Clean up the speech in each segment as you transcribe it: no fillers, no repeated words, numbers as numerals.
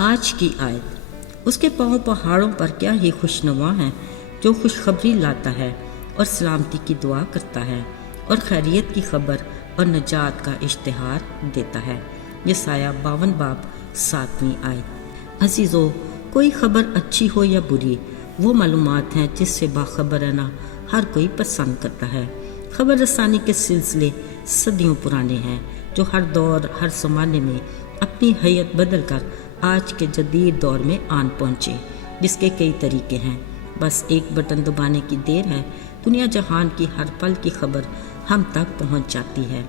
آج کی آیت، اس کے پاؤں پہاڑوں پر کیا ہی خوشنما ہے جو خوشخبری لاتا ہے اور سلامتی کی دعا کرتا ہے اور خیریت کی خبر اور نجات کا اشتہار دیتا ہے۔ یسایہ 52 باب 7ویں آیت۔ عزیزو، کوئی خبر اچھی ہو یا بری، وہ معلومات ہیں جس سے باخبر رہنا ہر کوئی پسند کرتا ہے۔ خبر رسانی کے سلسلے صدیوں پرانے ہیں جو ہر دور ہر زمانے میں اپنی حیت بدل کر آج کے جدید دور میں آن پہنچے، جس کے کئی طریقے ہیں۔ بس ایک بٹن دبانے کی دیر ہے، دنیا جہان کی ہر پل کی خبر ہم تک پہنچ جاتی ہے۔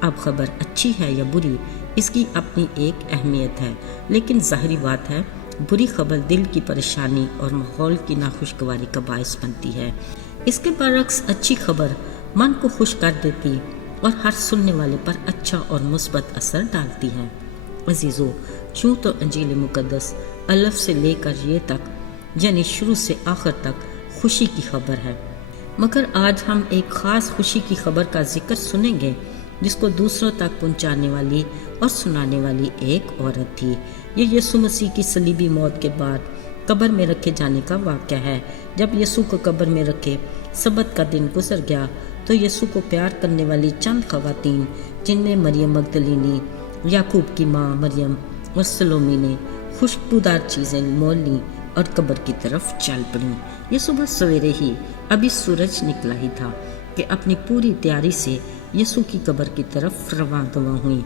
اب خبر اچھی ہے یا بری، اس کی اپنی ایک اہمیت ہے، لیکن ظاہری بات ہے بری خبر دل کی پریشانی اور ماحول کی ناخوشگواری کا باعث بنتی ہے۔ اس کے برعکس اچھی خبر من کو خوش کر دیتی اور ہر سننے والے پر اچھا اور مثبت اثر ڈالتی ہے۔ عزیزو، یوں تو انجیل مقدس الف سے لے کر یہ تک، یعنی شروع سے آخر تک خوشی کی خبر ہے، مگر آج ہم ایک خاص خوشی کی خبر کا ذکر سنیں گے جس کو دوسروں تک پہنچانے والی اور سنانے والی ایک عورت تھی۔ یہ یسوع مسیح کی صلیبی موت کے بعد قبر میں رکھے جانے کا واقعہ ہے۔ جب یسوع کو قبر میں رکھے سبت کا دن گزر گیا تو یسوع کو پیار کرنے والی چند خواتین، جن میں مریم مگدلینی، یعقوب کی ماں مریم اور سلومی نے خوشبودار چیزیں مول لیں اور قبر کی طرف چل پڑیں۔ یہ صبح سویرے ہی ابھی سورج نکلا ہی تھا کہ اپنی پوری تیاری سے یسوع کی قبر کی طرف رواں دواں ہوئیں۔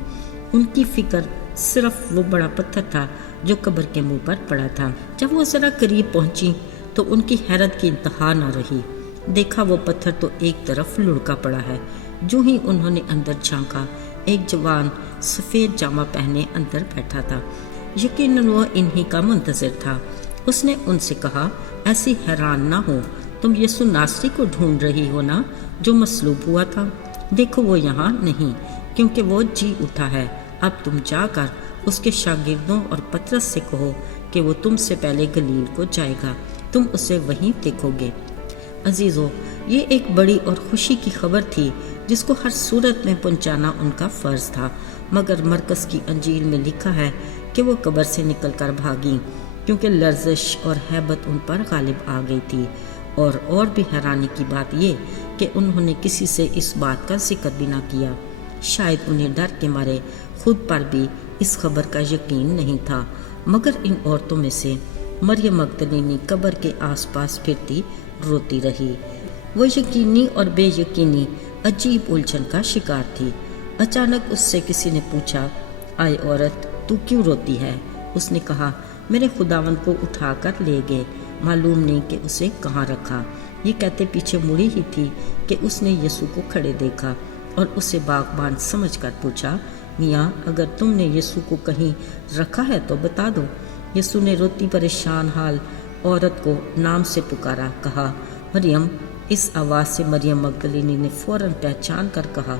ان کی فکر صرف وہ بڑا پتھر تھا جو قبر کے منہ پر پڑا تھا۔ جب وہ ذرا قریب پہنچی تو ان کی حیرت کی انتہا نہ رہی۔ دیکھا وہ پتھر تو ایک طرف لڑکا پڑا ہے۔ جو ہی انہوں نے اندر جھانکا، ایک جوان سفید جامہ پہنے اندر بیٹھا تھا۔ یقیناً وہ انہی کا منتظر تھا۔ اس نے ان سے کہا، ایسی حیران نہ ہو، تم یسوع ناصری کو ڈھونڈ رہی ہو نا، جو مصلوب ہوا تھا؟ دیکھو وہ یہاں نہیں، کیونکہ وہ جی اٹھا ہے۔ اب تم جا کر اس کے شاگردوں اور پترس سے کہو کہ وہ تم سے پہلے گلیل کو جائے گا، تم اسے وہیں دیکھو گے۔ عزیزو، یہ ایک بڑی اور خوشی کی خبر تھی جس کو ہر صورت میں پہنچانا ان کا فرض تھا، مگر مرکز کی انجیل میں لکھا ہے کہ وہ قبر سے نکل کر بھاگیں کیونکہ لرزش اور ہیبت ان پر غالب آ گئی تھی۔ اور بھی حیرانی کی بات یہ کہ انہوں نے کسی سے اس بات کا ذکر بھی نہ کیا۔ شاید انہیں ڈر کے مارے خود پر بھی اس خبر کا یقین نہیں تھا، مگر ان عورتوں میں سے مریم مگدلینی قبر کے آس پاس پھرتی روتی رہی۔ وہ یقینی اور بے یقینی عجیب الجھن کا شکار تھی۔ اچانک اس سے کسی نے پوچھا، آئے عورت، تو کیوں روتی ہے؟ اس نے کہا، میرے خداوند کو اٹھا کر لے گئے، معلوم نہیں کہ اسے کہاں رکھا۔ یہ کہتے پیچھے مڑی ہی تھی کہ اس نے یسوع کو کھڑے دیکھا اور اسے باغبان سمجھ کر پوچھا، میاں اگر تم نے یسوع کو کہیں رکھا ہے تو بتا دو۔ یسوع نے روتی پریشان حال عورت کو نام سے پکارا، کہا، مریم۔ اس آواز سے مریم مگدلینی نے فوراً پہچان کر کہا،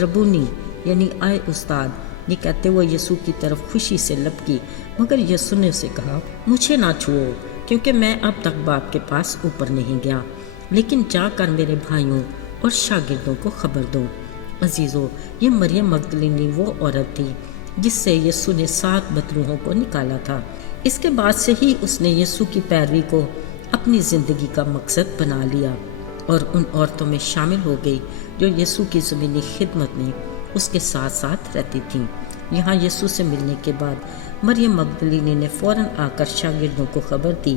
ربونی، یعنی آئے استاد۔ یہ کہتے وہ یسوع کی طرف خوشی سے لپکی، مگر یسوع نے اسے کہا، مجھے نہ چھوؤ، کیونکہ میں اب تک باپ کے پاس اوپر نہیں گیا، لیکن جا کر میرے بھائیوں اور شاگردوں کو خبر دو۔ عزیزو، یہ مریم مگدلینی وہ عورت تھی جس سے یسوع نے 7 بدروحوں کو نکالا تھا۔ اس کے بعد سے ہی اس نے یسوع کی پیروی کو اپنی زندگی کا مقصد بنا لیا اور ان عورتوں میں شامل ہو گئی جو یسوع کی زمینی خدمت میں اس کے ساتھ ساتھ رہتی تھیں۔ یہاں یسوع سے ملنے کے بعد مریم مگدلینی نے فوراً آ کر شاگردوں کو خبر دی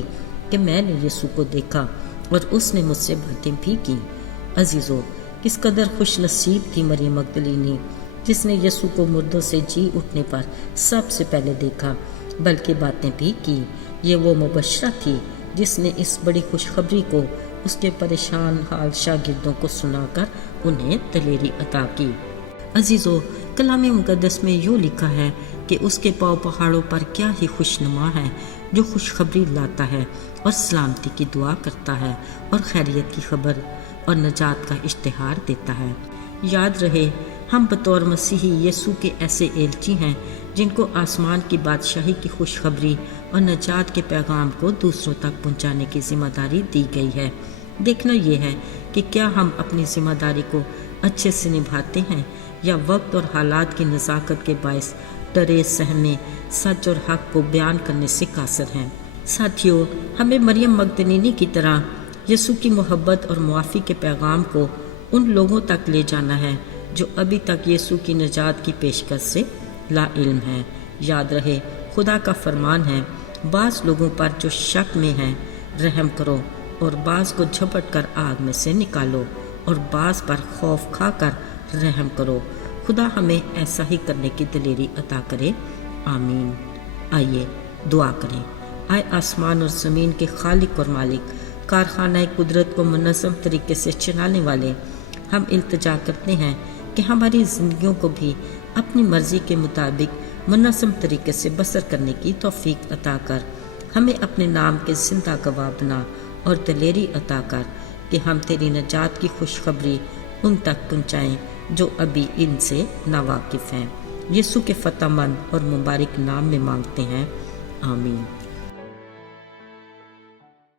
کہ میں نے یسوع کو دیکھا اور اس نے مجھ سے باتیں بھی کی۔ عزیزو، کس قدر خوش نصیب تھی مریم مگدلینی جس نے یسوع کو مردوں سے جی اٹھنے پر سب سے پہلے دیکھا، بلکہ باتیں بھی کی۔ یہ وہ مبشرہ تھی جس نے اس بڑی خوشخبری کو اس کے پریشان حال شاگردوں کو سنا کر انہیں دلیری عطا کی۔ عزیزو، کلام مقدس میں یوں لکھا ہے کہ اس کے پاؤں پہاڑوں پر کیا ہی خوشنما ہے جو خوشخبری لاتا ہے اور سلامتی کی دعا کرتا ہے اور خیریت کی خبر اور نجات کا اشتہار دیتا ہے۔ یاد رہے، ہم بطور مسیحی یسوع کے ایسے ایلچی ہیں جن کو آسمان کی بادشاہی کی خوشخبری اور نجات کے پیغام کو دوسروں تک پہنچانے کی ذمہ داری دی گئی ہے۔ دیکھنا یہ ہے کہ کیا ہم اپنی ذمہ داری کو اچھے سے نبھاتے ہیں یا وقت اور حالات کی نزاکت کے باعث ڈرے سہمے سچ اور حق کو بیان کرنے سے قاصر ہیں۔ ساتھیوں، ہمیں مریم مگدلینی کی طرح یسوع کی محبت اور معافی کے پیغام کو ان لوگوں تک لے جانا ہے جو ابھی تک یسوع کی نجات کی پیشکش سے لا علم ہیں۔ یاد رہے، خدا کا فرمان ہے، بعض لوگوں پر جو شک میں ہیں رحم کرو، اور بعض کو جھپٹ کر آگ میں سے نکالو، اور بعض پر خوف کھا کر رحم کرو۔ خدا ہمیں ایسا ہی کرنے کی دلیری عطا کرے، آمین۔ آئیے دعا کریں۔ آئے آسمان اور زمین کے خالق اور مالک، کارخانہ قدرت کو منظم طریقے سے چلانے والے، ہم التجا کرتے ہیں کہ ہماری زندگیوں کو بھی اپنی مرضی کے مطابق منظم طریقے سے بسر کرنے کی توفیق عطا کر، ہمیں اپنے نام کے زندہ گواہ بنا، اور دلیری عطا کر کہ ہم تیری نجات کی خوشخبری ان تک پہنچائیں جو ابھی ان سے ناواقف ہیں۔ یسوع کے فتح مند اور مبارک نام میں مانگتے ہیں، آمین۔